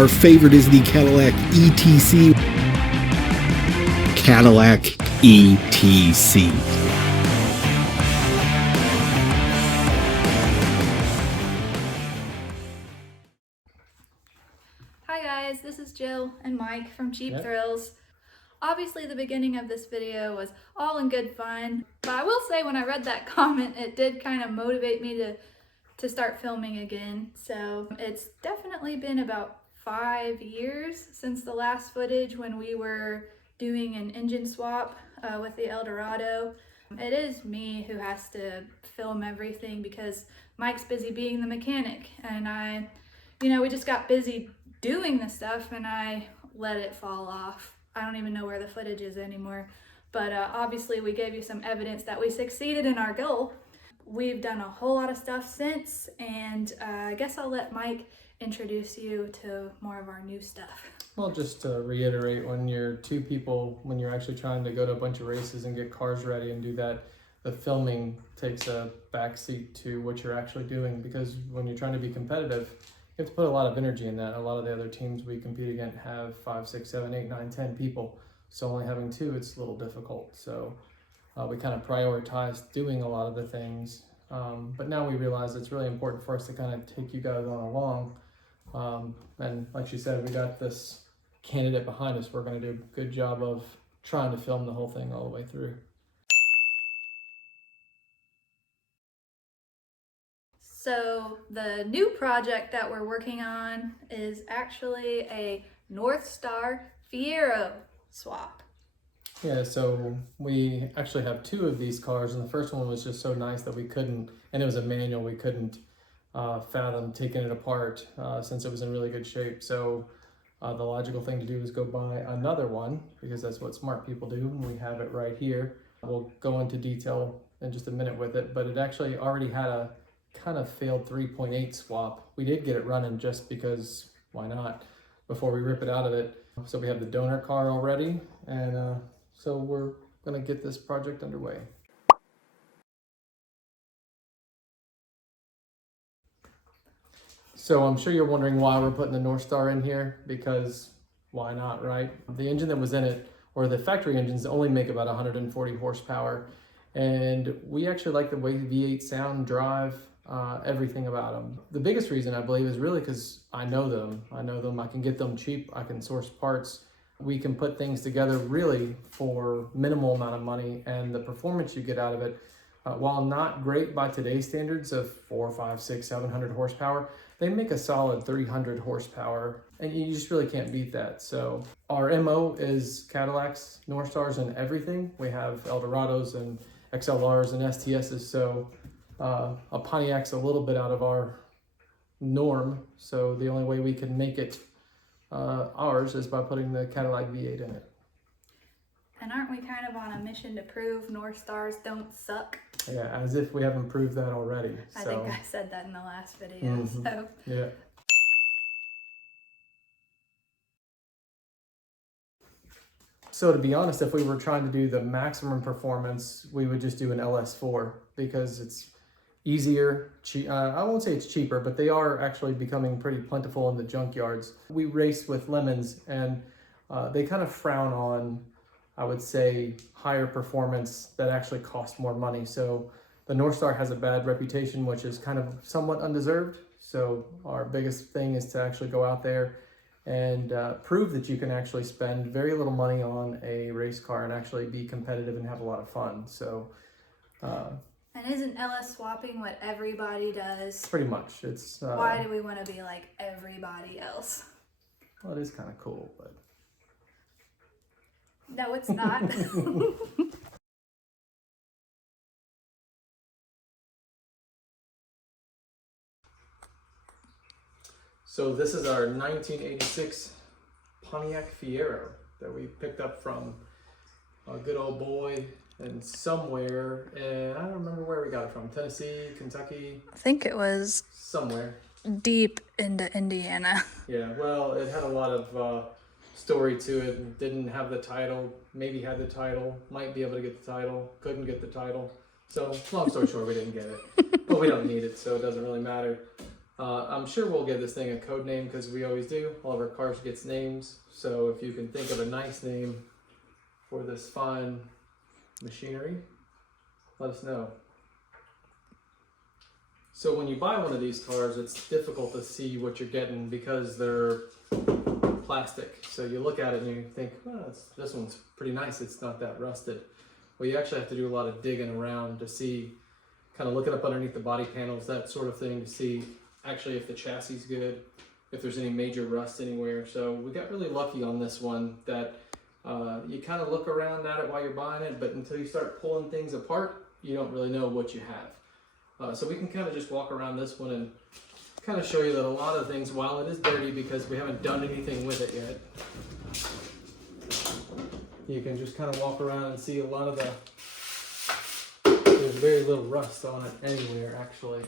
Our favorite is the Cadillac ETC. Cadillac ETC. Hi guys, this is Jill and Mike from Cheap Thrills. Obviously the beginning of this video was all in good fun, but I will say when I read that comment, it did kind of motivate me to start filming again. So it's definitely been about 5 years since the last footage when we were doing an engine swap with the Eldorado. It is me who has to film everything because Mike's busy being the mechanic, and we just got busy doing the stuff and I let it fall off. I don't even know where the footage is anymore, but obviously we gave you some evidence that we succeeded in our goal. We've done a whole lot of stuff since, and I guess I'll let Mike introduce you to more of our new stuff. Well, just to reiterate, when you're two people, when you're actually trying to go to a bunch of races and get cars ready and do that, the filming takes a backseat to what you're actually doing, because when you're trying to be competitive, you have to put a lot of energy in that. A lot of the other teams we compete against have 5, 6, 7, 8, 9, 10 people. So only having 2, it's a little difficult. So we kind of prioritize doing a lot of the things. But now we realize it's really important for us to kind of take you guys on along. And like she said, we got this candidate behind us. We're going to do a good job of trying to film the whole thing all the way through. So the new project that we're working on is actually a NORTHSTAR Fiero swap. Yeah, so we actually have 2 of these cars, and the first one was just so nice that we couldn't, and it was a manual, we couldn't fathom taking it apart since it was in really good shape. So the logical thing to do is go buy another one, because that's what smart people do. We have it right here. We'll go into detail in just a minute with it, but it actually already had a kind of failed 3.8 swap. We did get it running just because, why not, before we rip it out of it. So we have the donor car already, and so we're gonna get this project underway. So I'm sure you're wondering why we're putting the NORTHSTAR in here, because why not, right? The engine that was in it, or the factory engines, only make about 140 horsepower. And we actually like the way V8 sound, drive, everything about them. The biggest reason, I believe, is really because I know them. I can get them cheap. I can source parts. We can put things together really for minimal amount of money, and the performance you get out of it, while not great by today's standards of 4, 5, 6, 700 horsepower, they make a solid 300 horsepower, and you just really can't beat that. So our MO is Cadillacs, NORTHSTARs, and everything. We have Eldorados and XLRs and STSs, so a Pontiac's a little bit out of our norm, so the only way we can make it ours is by putting the Cadillac V8 in it. And aren't we kind of on a mission to prove NORTHSTARs don't suck? Yeah, as if we haven't proved that already. I think I said that in the last video, so. Yeah. So to be honest, if we were trying to do the maximum performance, we would just do an LS4, because it's easier, I won't say it's cheaper, but they are actually becoming pretty plentiful in the junkyards. We race with lemons, and they kind of frown on, I would say, higher performance that actually cost more money. So the NORTHSTAR has a bad reputation, which is kind of somewhat undeserved. So our biggest thing is to actually go out there and prove that you can actually spend very little money on a race car and actually be competitive and have a lot of fun. So And isn't LS swapping what everybody does? pretty much. It's Why do we want to be like everybody else? well, it is kind of cool, but No, it's not. So this is our 1986 Pontiac Fiero that we picked up from a good old boy in somewhere, and I don't remember where we got it from. Tennessee, Kentucky? I think it was Somewhere. deep into Indiana. Yeah, well, it had a lot of story to it. It didn't have the title, maybe had the title, might be able to get the title, couldn't get the title. So long story short, we didn't get it, but we don't need it, so it doesn't really matter. I'm sure we'll give this thing a code name because we always do. All of our cars gets names. So if you can think of a nice name for this fine machinery, let us know. So when you buy one of these cars, it's difficult to see what you're getting because they're plastic. So you look at it and you think, oh, this one's pretty nice. It's not that rusted. Well, you actually have to do a lot of digging around to see, kind of looking up underneath the body panels, that sort of thing, to see actually if the chassis is good, if there's any major rust anywhere. So we got really lucky on this one that you kind of look around at it while you're buying it, but until you start pulling things apart, you don't really know what you have. So we can kind of just walk around this one and kind of show you that a lot of things, while it is dirty because we haven't done anything with it yet, you can just kind of walk around and see a lot of there's very little rust on it anywhere actually.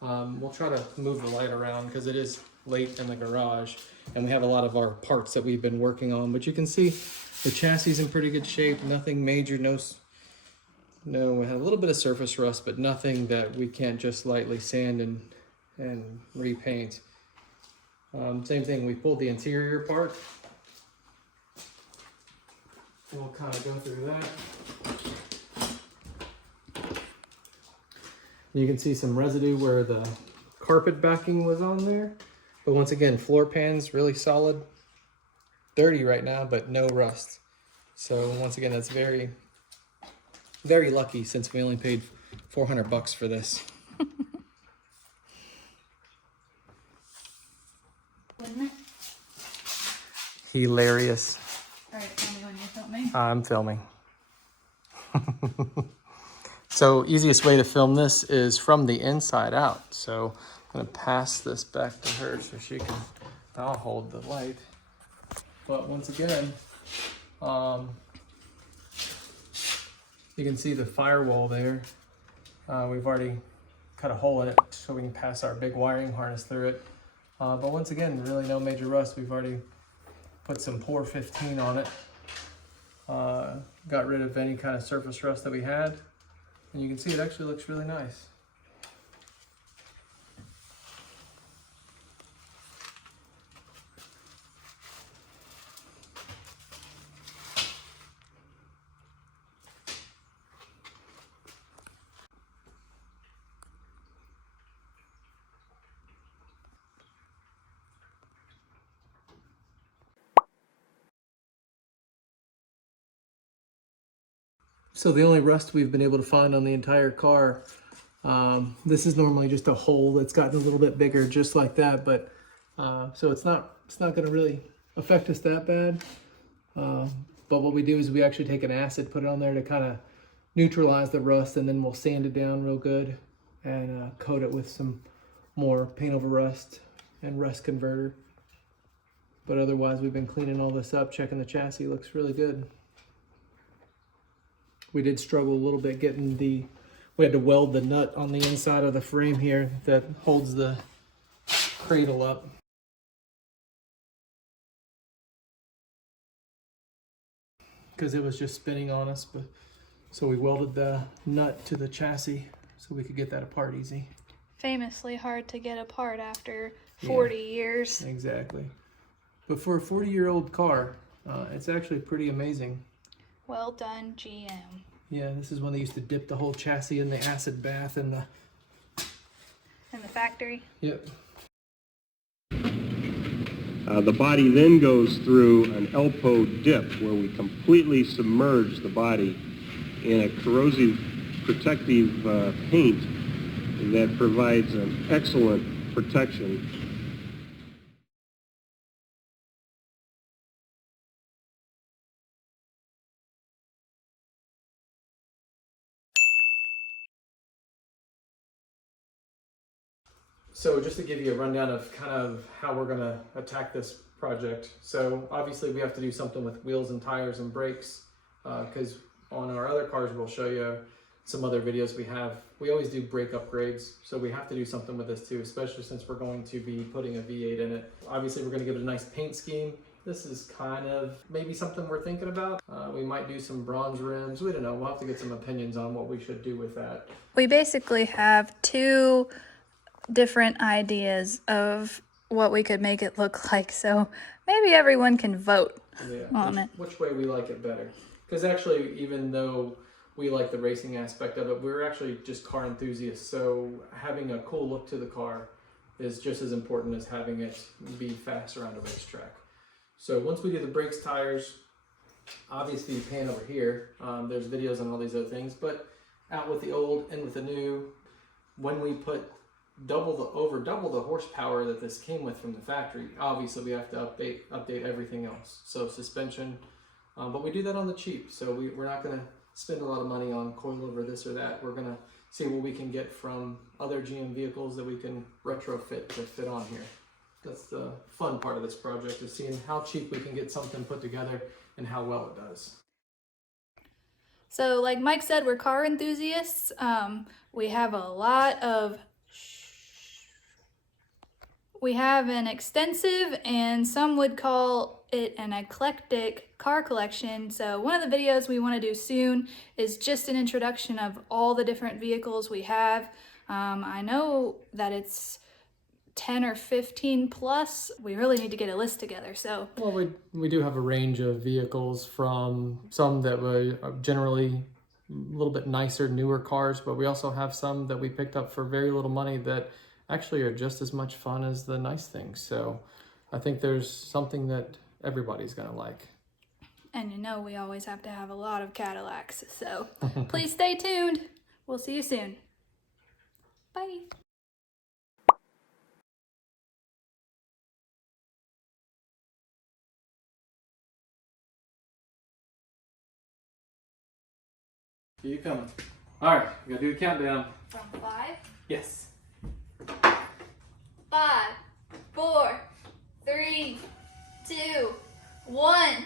We'll try to move the light around because it is late in the garage and we have a lot of our parts that we've been working on, but you can see the chassis is in pretty good shape, nothing major, no, we had a little bit of surface rust, but nothing that we can't just lightly sand and repaint. Same thing, we pulled the interior apart. We'll kind of go through that. You can see some residue where the carpet backing was on there. But once again, floor pan's really solid. Dirty right now, but no rust. So once again, that's very, very lucky since we only paid $400 for this. Wouldn't it? Hilarious. All right, tell me when you're filming. I'm filming. So easiest way to film this is from the inside out. So I'm gonna pass this back to her so she can, I'll hold the light. But once again, you can see the firewall there. We've already cut a hole in it so we can pass our big wiring harness through it. But once again, really no major rust. We've already put some Pour 15 on it. Got rid of any kind of surface rust that we had. And you can see it actually looks really nice. So the only rust we've been able to find on the entire car, this is normally just a hole that's gotten a little bit bigger just like that, but so it's not going to really affect us that bad. But what we do is we actually take an acid, put it on there to kind of neutralize the rust, and then we'll sand it down real good and coat it with some more paint over rust and rust converter. But otherwise, we've been cleaning all this up, checking the chassis, looks really good. We did struggle a little bit getting we had to weld the nut on the inside of the frame here that holds the cradle up. Because it was just spinning on us, but so we welded the nut to the chassis so we could get that apart easy. Famously hard to get apart after 40 years. Exactly. But for a 40-year-old car, it's actually pretty amazing. Well done, GM. Yeah, this is when they used to dip the whole chassis in the acid bath and the... In the factory? Yep. The body then goes through an ELPO dip where we completely submerge the body in a corrosive protective paint that provides an excellent protection. So just to give you a rundown of kind of how we're going to attack this project. So obviously we have to do something with wheels and tires and brakes because on our other cars we'll show you some other videos we have. We always do brake upgrades, so we have to do something with this too, especially since we're going to be putting a V8 in it. Obviously we're going to give it a nice paint scheme. This is kind of maybe something we're thinking about. We might do some bronze rims. We don't know. We'll have to get some opinions on what we should do with that. We basically have two different ideas of what we could make it look like, so maybe everyone can vote on it. Which way we like it better. Because actually, even though we like the racing aspect of it, we're actually just car enthusiasts, so having a cool look to the car is just as important as having it be fast around a racetrack. So once we do the brakes, tires, obviously you pan over here, there's videos on all these other things, but out with the old, in with the new. When we put double the horsepower that this came with from the factory, obviously we have to update everything else. So suspension, but we do that on the cheap. So we're not gonna spend a lot of money on coilover this or that. We're gonna see what we can get from other GM vehicles that we can retrofit to fit on here. That's the fun part of this project, is seeing how cheap we can get something put together and how well it does. So like Mike said, we're car enthusiasts. We have an extensive, and some would call it an eclectic car collection. So one of the videos we want to do soon is just an introduction of all the different vehicles we have. I know that it's 10 or 15 plus. We really need to get a list together. So well, we do have a range of vehicles, from some that were generally a little bit nicer, newer cars, but we also have some that we picked up for very little money that actually are just as much fun as the nice things. So I think there's something that everybody's gonna like. And you know we always have to have a lot of Cadillacs, so please stay tuned. We'll see you soon. Bye. Here you coming. All right, we gotta do the countdown. From 5? Yes. 5, 4, 3, 2, 1.